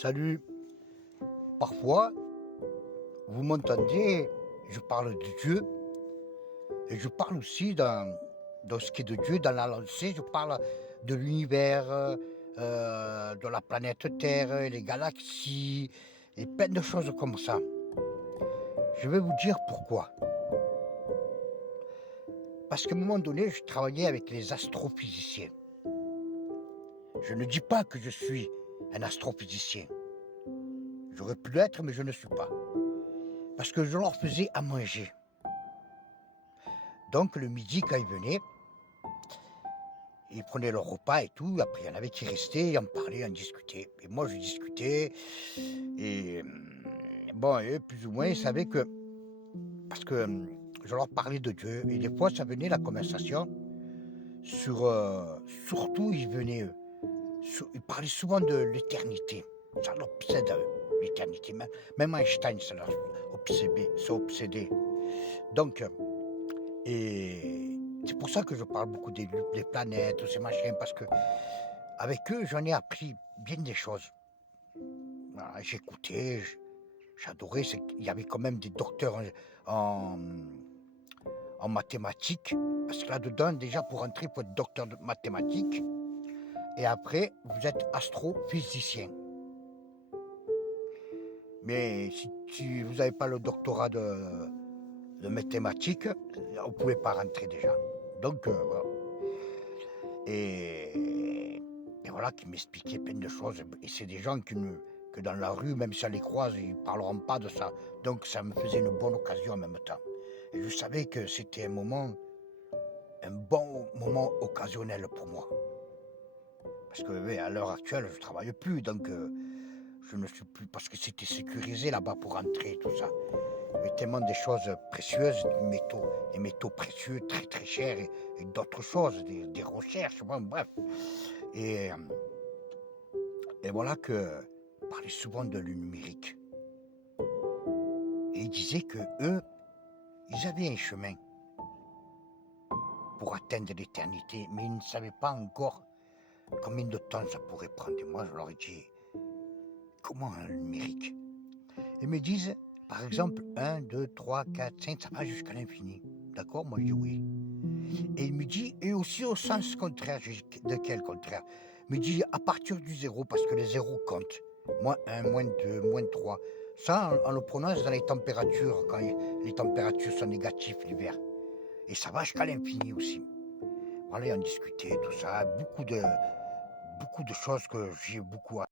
Salut. Parfois, vous m'entendez, je parle de Dieu et je parle aussi dans ce qui est de Dieu, dans la lancée, je parle de l'univers, de la planète Terre, les galaxies et plein de choses comme ça. Je vais vous dire pourquoi. Parce qu'à un moment donné, je travaillais avec les astrophysiciens. Je ne dis pas que je suis un astrophysicien. J'aurais pu l'être, mais je ne suis pas. Parce que je leur faisais à manger. Donc le midi, quand ils venaient, ils prenaient leur repas et tout. Après, il y en avait qui restaient, ils en parlaient, en discutaient. Et moi, je discutais. Et bon, eux, plus ou moins, ils savaient que... Parce que je leur parlais de Dieu. Et des fois, ça venait la conversation sur... surtout, ils venaient... ils parlaient souvent de l'éternité. Ça l'obsède, l'éternité. Même Einstein, ça leur obsédé. Donc... Et c'est pour ça que je parle beaucoup des planètes, tous ces machins, parce que avec eux, j'en ai appris bien des choses. Voilà, j'écoutais, j'adorais. Il y avait quand même des docteurs en, en mathématiques, parce que là-dedans, déjà, pour entrer, il faut être docteur de mathématiques. Et après, vous êtes astrophysicien. Mais si vous n'avez pas le doctorat de mathématiques, vous ne pouvez pas rentrer déjà. Donc, voilà. Et voilà, qui m'expliquaient plein de choses. Et c'est des gens que dans la rue, même si on les croise, ils ne parleront pas de ça. Donc ça me faisait une bonne occasion en même temps. Et je savais que c'était un bon moment occasionnel pour moi. Parce que oui, à l'heure actuelle, je ne travaille plus, donc je ne suis plus, parce que c'était sécurisé là-bas pour entrer, tout ça. Il y avait tellement de choses précieuses, des métaux précieux, très très chers, et d'autres choses, des recherches, bon, bref. Et, et voilà que on parlait souvent de le numérique. Et ils disaient que eux, ils avaient un chemin pour atteindre l'éternité, mais ils ne savaient pas encore combien de temps ça pourrait prendre. Et moi, je leur ai dit, comment un numérique? Ils me disent, par exemple, 1, 2, 3, 4, 5, ça va jusqu'à l'infini. D'accord? Moi, je dis oui. Et il me dit, et aussi au sens contraire. Je dis, de quel contraire? Il me dit, à partir du zéro, parce que les zéros comptent. Moins 1, moins 2, moins 3. Ça, on le prononce dans les températures, quand les températures sont négatives l'hiver. Et ça va jusqu'à l'infini aussi. Voilà, on discutait, tout ça. Beaucoup de choses que j'ai beaucoup